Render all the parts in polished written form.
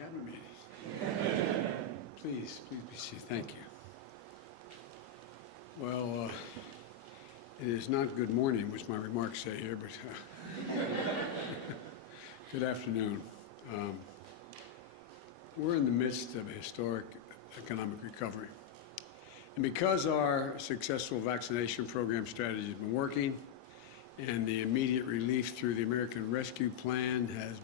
cabinet meeting. Please be seated. Thank you. Well, it is not good morning, which my remarks say here, but good afternoon. We're in the midst of a historic economic recovery. And because our successful vaccination program strategy has been working, and the immediate relief through the American Rescue Plan has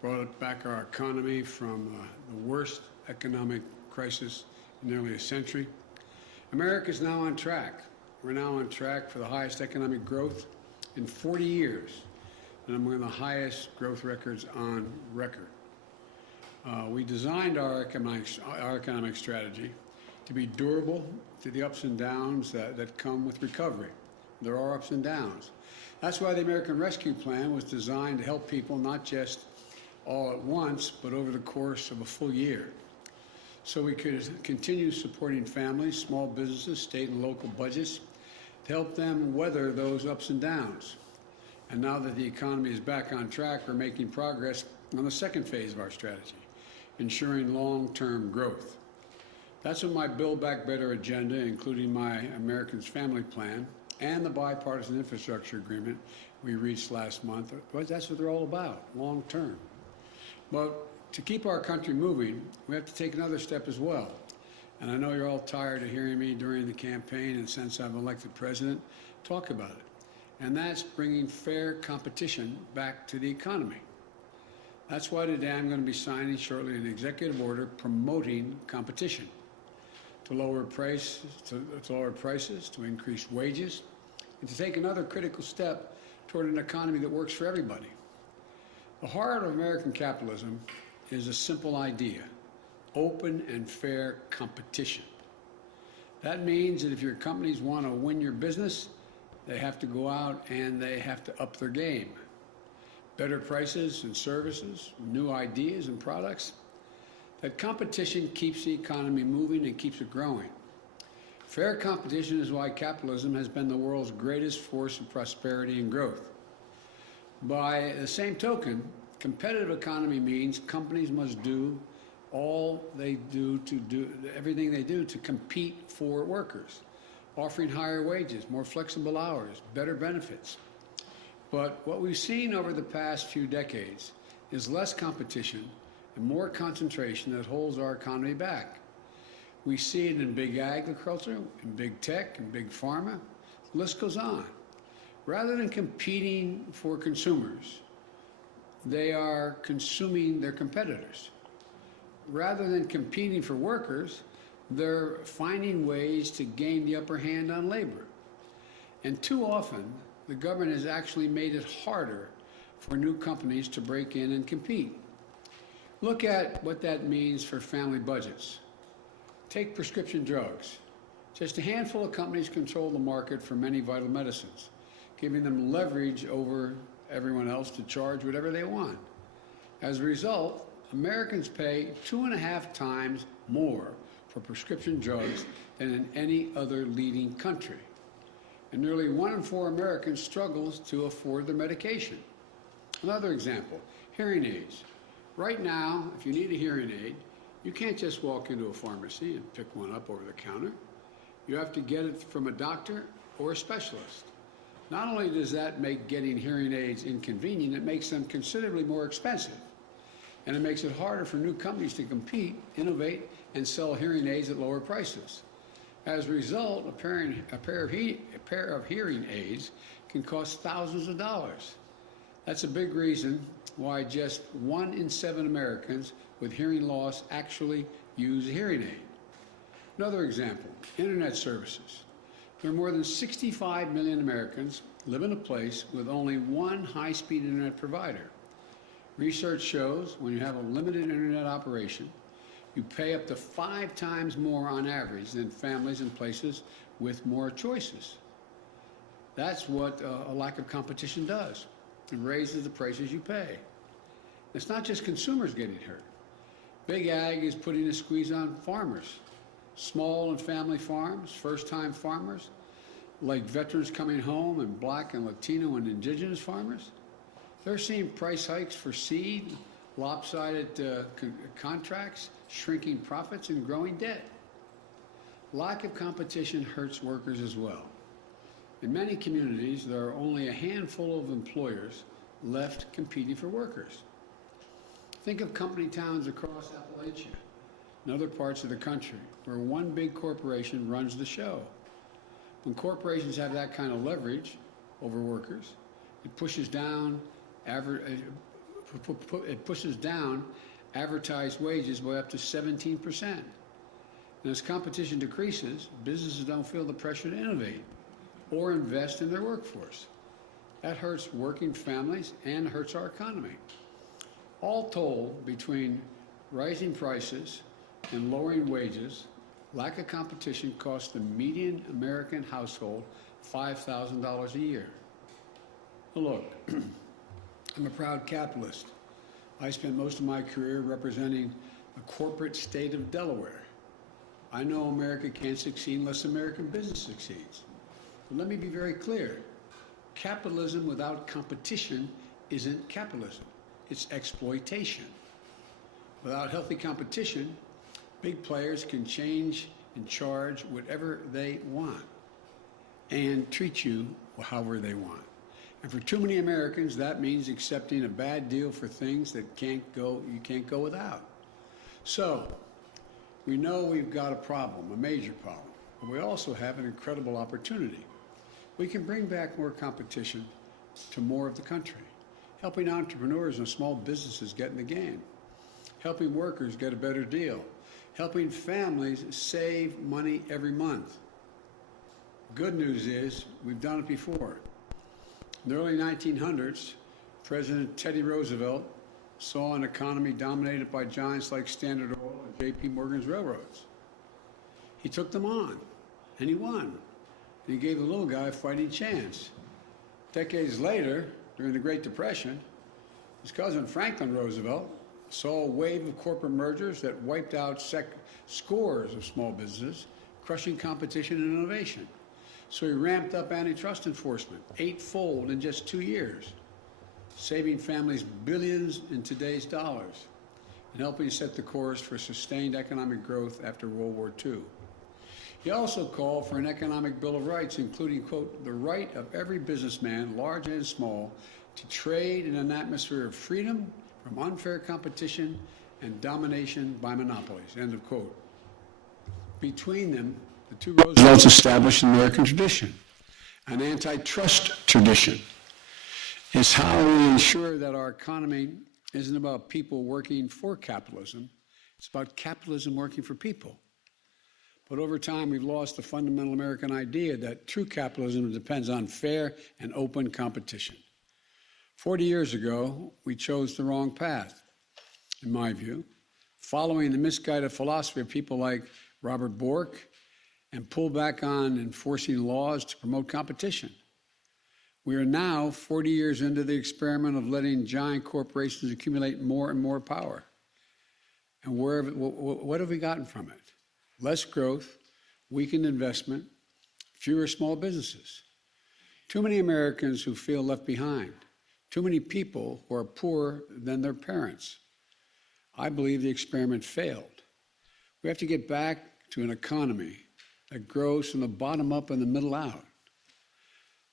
brought back our economy from the worst economic crisis in nearly a century, America is now on track. We're now on track for the highest economic growth in 40 years, and among the highest growth records on record. We designed our economic strategy to be durable to the ups and downs that come with recovery. There are ups and downs. That's why the American Rescue Plan was designed to help people not just all at once, but over the course of a full year. So we could continue supporting families, small businesses, state and local budgets to help them weather those ups and downs. And now that the economy is back on track, we're making progress on the second phase of our strategy, ensuring long-term growth. That's what my Build Back Better agenda, including my Americans Family Plan and the bipartisan infrastructure agreement we reached last month, that's what they're all about, long-term. But to keep our country moving, we have to take another step as well. And I know you're all tired of hearing me during the campaign and since I'm elected president talk about it. And that's bringing fair competition back to the economy. That's why today I'm going to be signing shortly an executive order promoting competition to lower prices, to increase wages, and to take another critical step toward an economy that works for everybody. The heart of American capitalism is a simple idea: open and fair competition. That means that if your companies want to win your business, they have to go out and they have to up their game. Better prices and services, new ideas and products. That competition keeps the economy moving and keeps it growing. Fair competition is why capitalism has been the world's greatest force of prosperity and growth. By the same token, competitive economy means companies must do everything they do to compete for workers, offering higher wages, more flexible hours, better benefits. But what we've seen over the past few decades is less competition and more concentration that holds our economy back. We see it in big agriculture, in big tech, in big pharma. The list goes on. Rather than competing for consumers, they are consuming their competitors. Rather than competing for workers, they're finding ways to gain the upper hand on labor. And too often, the government has actually made it harder for new companies to break in and compete. Look at what that means for family budgets. Take prescription drugs. Just a handful of companies control the market for many vital medicines, giving them leverage over everyone else to charge whatever they want. As a result, Americans pay 2.5 times more for prescription drugs than in any other leading country. And nearly 1 in 4 Americans struggles to afford their medication. Another example, hearing aids. Right now, if you need a hearing aid, you can't just walk into a pharmacy and pick one up over the counter. You have to get it from a doctor or a specialist. Not only does that make getting hearing aids inconvenient, it makes them considerably more expensive. And it makes it harder for new companies to compete, innovate, and sell hearing aids at lower prices. As a result, a pair of hearing aids can cost thousands of dollars. That's a big reason why just 1 in 7 Americans with hearing loss actually use a hearing aid. Another example, internet services. There are more than 65 million Americans live in a place with only one high-speed internet provider. Research shows when you have a limited internet operation, you pay up to 5 times more on average than families in places with more choices. That's what a lack of competition does. It raises the prices you pay. It's not just consumers getting hurt. Big Ag is putting a squeeze on farmers. Small and family farms, first-time farmers, like veterans coming home and Black and Latino and Indigenous farmers, they're seeing price hikes for seed, lopsided contracts, shrinking profits, and growing debt. Lack of competition hurts workers as well. In many communities, there are only a handful of employers left competing for workers. Think of company towns across Appalachia and other parts of the country where one big corporation runs the show. When corporations have that kind of leverage over workers, it pushes down advertised wages by up to 17%. And as competition decreases, businesses don't feel the pressure to innovate or invest in their workforce. That hurts working families and hurts our economy. All told, between rising prices and lowering wages, lack of competition costs the median American household $5,000 a year. Now look, I'm a proud capitalist. I spent most of my career representing the corporate state of Delaware. I know America can't succeed unless American business succeeds. But let me be very clear. Capitalism without competition isn't capitalism. It's exploitation. Without healthy competition, big players can change and charge whatever they want and treat you however they want. And for too many Americans, that means accepting a bad deal for things that you can't go without. So, we know we've got a problem, a major problem, but we also have an incredible opportunity. We can bring back more competition to more of the country, helping entrepreneurs and small businesses get in the game, helping workers get a better deal, helping families save money every month. Good news is we've done it before. In the early 1900s, President Teddy Roosevelt saw an economy dominated by giants like Standard Oil and J.P. Morgan's railroads. He took them on, and he won. And he gave the little guy a fighting chance. Decades later, during the Great Depression, his cousin Franklin Roosevelt saw a wave of corporate mergers that wiped out scores of small businesses, crushing competition and innovation. So he ramped up antitrust enforcement, eightfold in just 2 years, saving families billions in today's dollars and helping set the course for sustained economic growth after World War II. He also called for an economic Bill of Rights, including, quote, the right of every businessman, large and small, to trade in an atmosphere of freedom from unfair competition and domination by monopolies, end of quote. Between them, the two Roosevelts established an American tradition, an antitrust tradition. It's how we ensure that our economy isn't about people working for capitalism, it's about capitalism working for people. But over time, we've lost the fundamental American idea that true capitalism depends on fair and open competition. 40 years ago, we chose the wrong path, in my view, following the misguided philosophy of people like Robert Bork and pulled back on enforcing laws to promote competition. We are now 40 years into the experiment of letting giant corporations accumulate more and more power. And what have we gotten from it? Less growth, weakened investment, fewer small businesses. Too many Americans who feel left behind. Too many people who are poorer than their parents. I believe the experiment failed. We have to get back to an economy that grows from the bottom up and the middle out.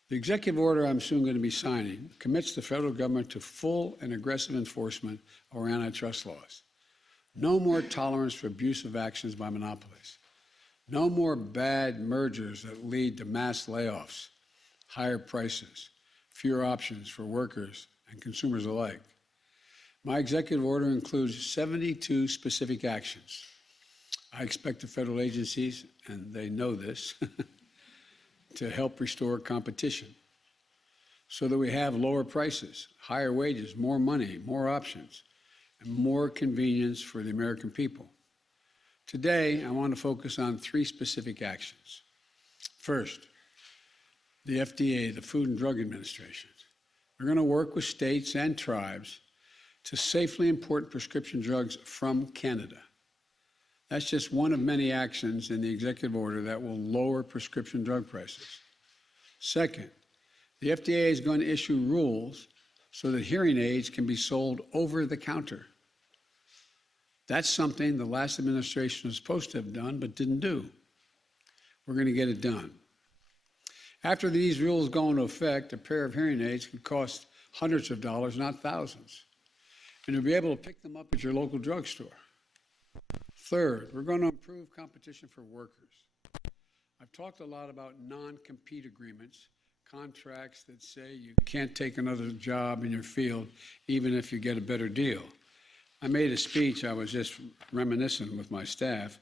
The executive order I'm soon going to be signing commits the federal government to full and aggressive enforcement of our antitrust laws. No more tolerance for abusive actions by monopolies. No more bad mergers that lead to mass layoffs, higher prices, fewer options for workers and consumers alike. My executive order includes 72 specific actions. I expect the federal agencies, and they know this, to help restore competition so that we have lower prices, higher wages, more money, more options, and more convenience for the American people. Today, I want to focus on 3 specific actions. First, the FDA, the Food and Drug Administration. We're going to work with states and tribes to safely import prescription drugs from Canada. That's just one of many actions in the executive order that will lower prescription drug prices. Second, the FDA is going to issue rules so that hearing aids can be sold over the counter That's something the last administration was supposed to have done but didn't do. We're going to get it done. After these rules go into effect, a pair of hearing aids could cost hundreds of dollars, not thousands. And you'll be able to pick them up at your local drugstore. Third, we're going to improve competition for workers. I've talked a lot about non-compete agreements, contracts that say you can't take another job in your field even if you get a better deal. I made a speech, I was just reminiscing with my staff,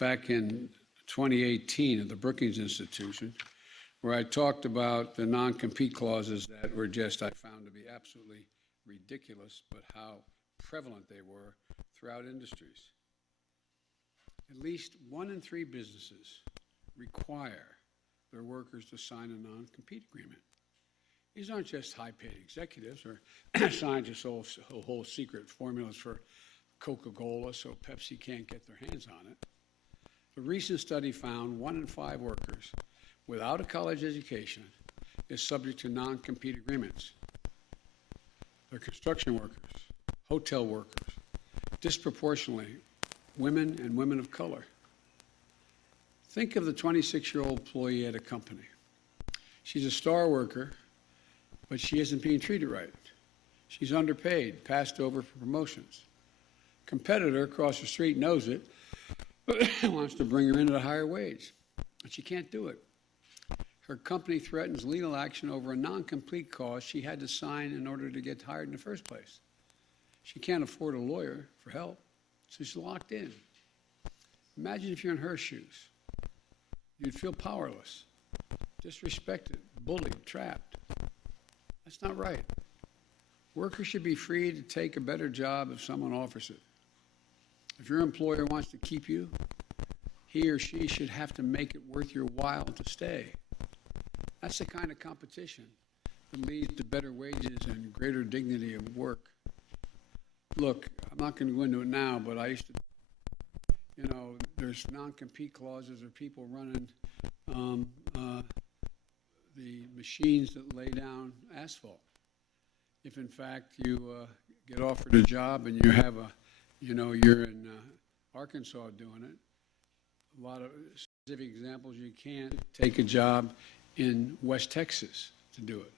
back in 2018 at the Brookings Institution, where I talked about the non-compete clauses that were just, I found to be absolutely ridiculous, but how prevalent they were throughout industries. At least 1 in 3 businesses require their workers to sign a non-compete agreement. These aren't just high-paid executives or scientists who hold secret formulas for Coca-Cola so Pepsi can't get their hands on it. A recent study found 1 in 5 workers without a college education is subject to non-compete agreements. They're construction workers, hotel workers, disproportionately women and women of color. Think of the 26-year-old employee at a company. She's a star worker, but she isn't being treated right. She's underpaid, passed over for promotions. Competitor across the street knows it, but wants to bring her in at a higher wage, and she can't do it. Her company threatens legal action over a non-compete clause she had to sign in order to get hired in the first place. She can't afford a lawyer for help, so she's locked in. Imagine if you're in her shoes. You'd feel powerless, disrespected, bullied, trapped. That's not right. Workers should be free to take a better job if someone offers it. If your employer wants to keep you, he or she should have to make it worth your while to stay. That's the kind of competition that leads to better wages and greater dignity of work. Look, I'm not going to go into it now, but I used to, there's non-compete clauses or people running the machines that lay down asphalt. If in fact you get offered a job and you have you're in Arkansas doing it, a lot of specific examples, you can't take a job in West Texas to do it.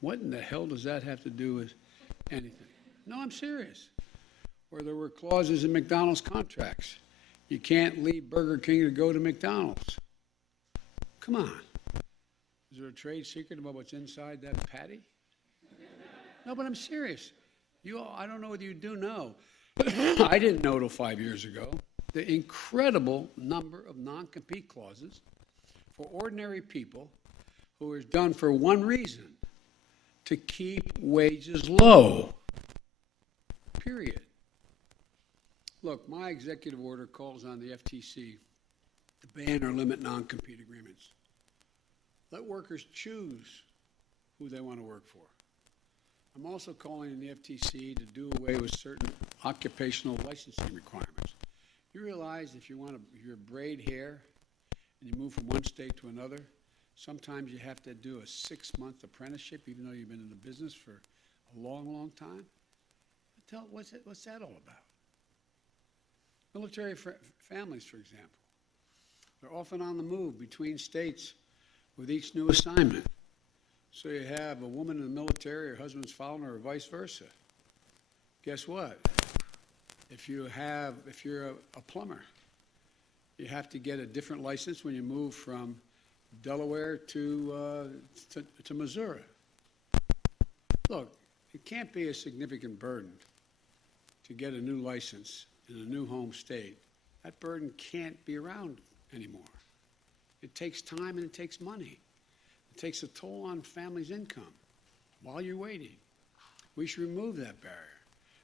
What in the hell does that have to do with anything? No, I'm serious. Or there were clauses in McDonald's contracts. You can't leave Burger King to go to McDonald's. Come on. Is there a trade secret about what's inside that patty? No, but I'm serious. I don't know whether you do know. I didn't know till 5 years ago the incredible number of non-compete clauses for ordinary people who is done for one reason, to keep wages low, period. Look, my executive order calls on the FTC to ban or limit non-compete agreements. Let workers choose who they want to work for. I'm also calling on the FTC to do away with certain occupational licensing requirements. You realize if you braid hair and you move from one state to another, sometimes you have to do a 6-month apprenticeship, even though you've been in the business for a long, long time. What's that all about? Military families, for example, they're often on the move between states with each new assignment. So you have a woman in the military, her husband's following her, or vice versa. Guess what? If you're a plumber, you have to get a different license when you move from Delaware to Missouri. Look, it can't be a significant burden to get a new license in a new home state. That burden can't be around anymore. It takes time and it takes money. It takes a toll on families' income while you're waiting. We should remove that barrier,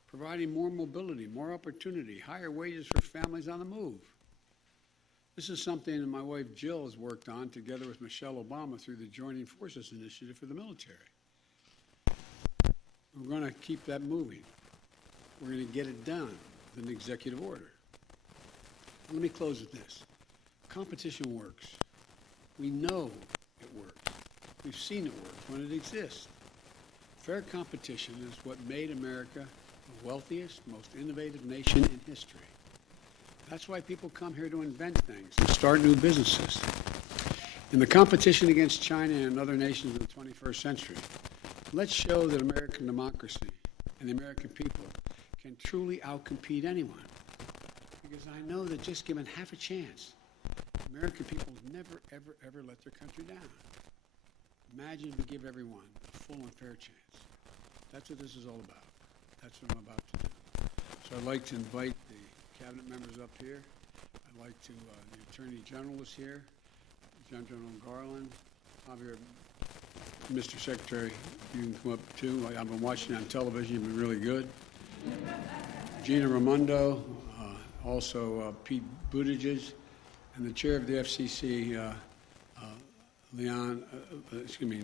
providing more mobility, more opportunity, higher wages for families on the move. This is something that my wife Jill has worked on together with Michelle Obama through the Joining Forces Initiative for the military. We're going to keep that moving. We're going to get it done with an executive order. Let me close with this. Competition works. We know it works. We've seen it work when it exists. Fair competition is what made America the wealthiest, most innovative nation in history. That's why people come here to invent things, to start new businesses. In the competition against China and other nations of the 21st century, let's show that American democracy and the American people can truly outcompete anyone. Because I know that just given half a chance, American people never, ever, ever let their country down. Imagine if we give everyone a full and fair chance. That's what this is all about. That's what I'm about to do. So I'd like to invite the cabinet members up here. I'd like to, the Attorney General is here, General Garland, Javier, Mr. Secretary, you can come up too. I've been watching on television, you've been really good. Gina Raimondo, also Pete Buttigieg, and the chair of the FCC,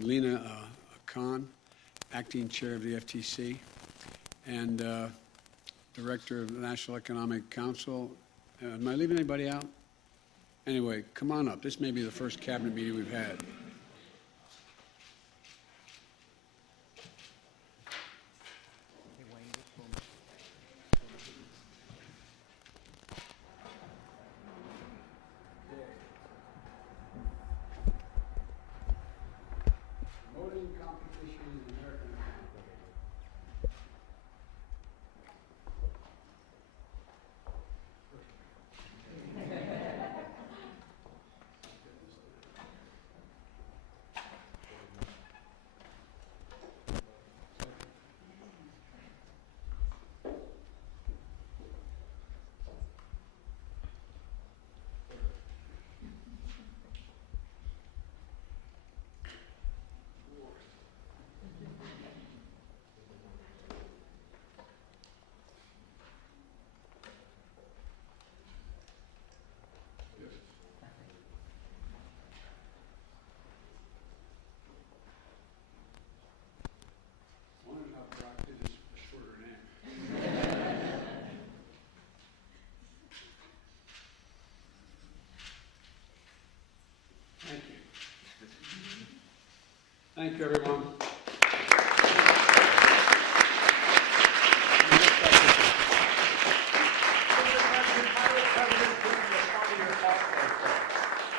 Lena Khan, acting chair of the FTC, and director of the National Economic Council. Am I leaving anybody out? Anyway, come on up. This may be the first cabinet meeting we've had. Promoting competition in American economy. Wondered how Brock did this with a shorter name. Thank you. Thank you, everyone.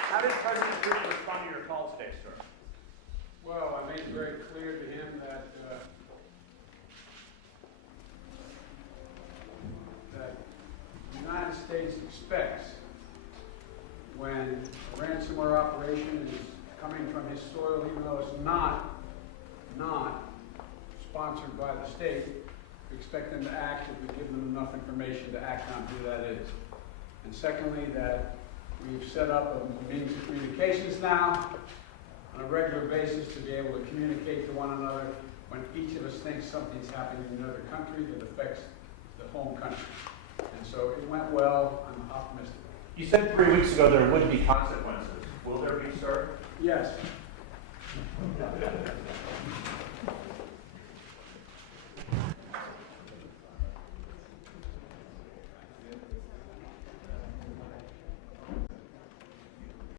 How did President Putin respond to your call today, sir? Well, I made it very clear to him that the United States expects when a ransomware operation is coming from his soil, even though it's not sponsored by the state, we expect them to act if we give them enough information to act on who that is. And secondly, that we've set up a means of communications now on a regular basis to be able to communicate to one another when each of us thinks something's happening in another country that affects the home country. And so it went well. I'm optimistic. You said 3 weeks ago there would be consequences. Will there be, sir? Yes.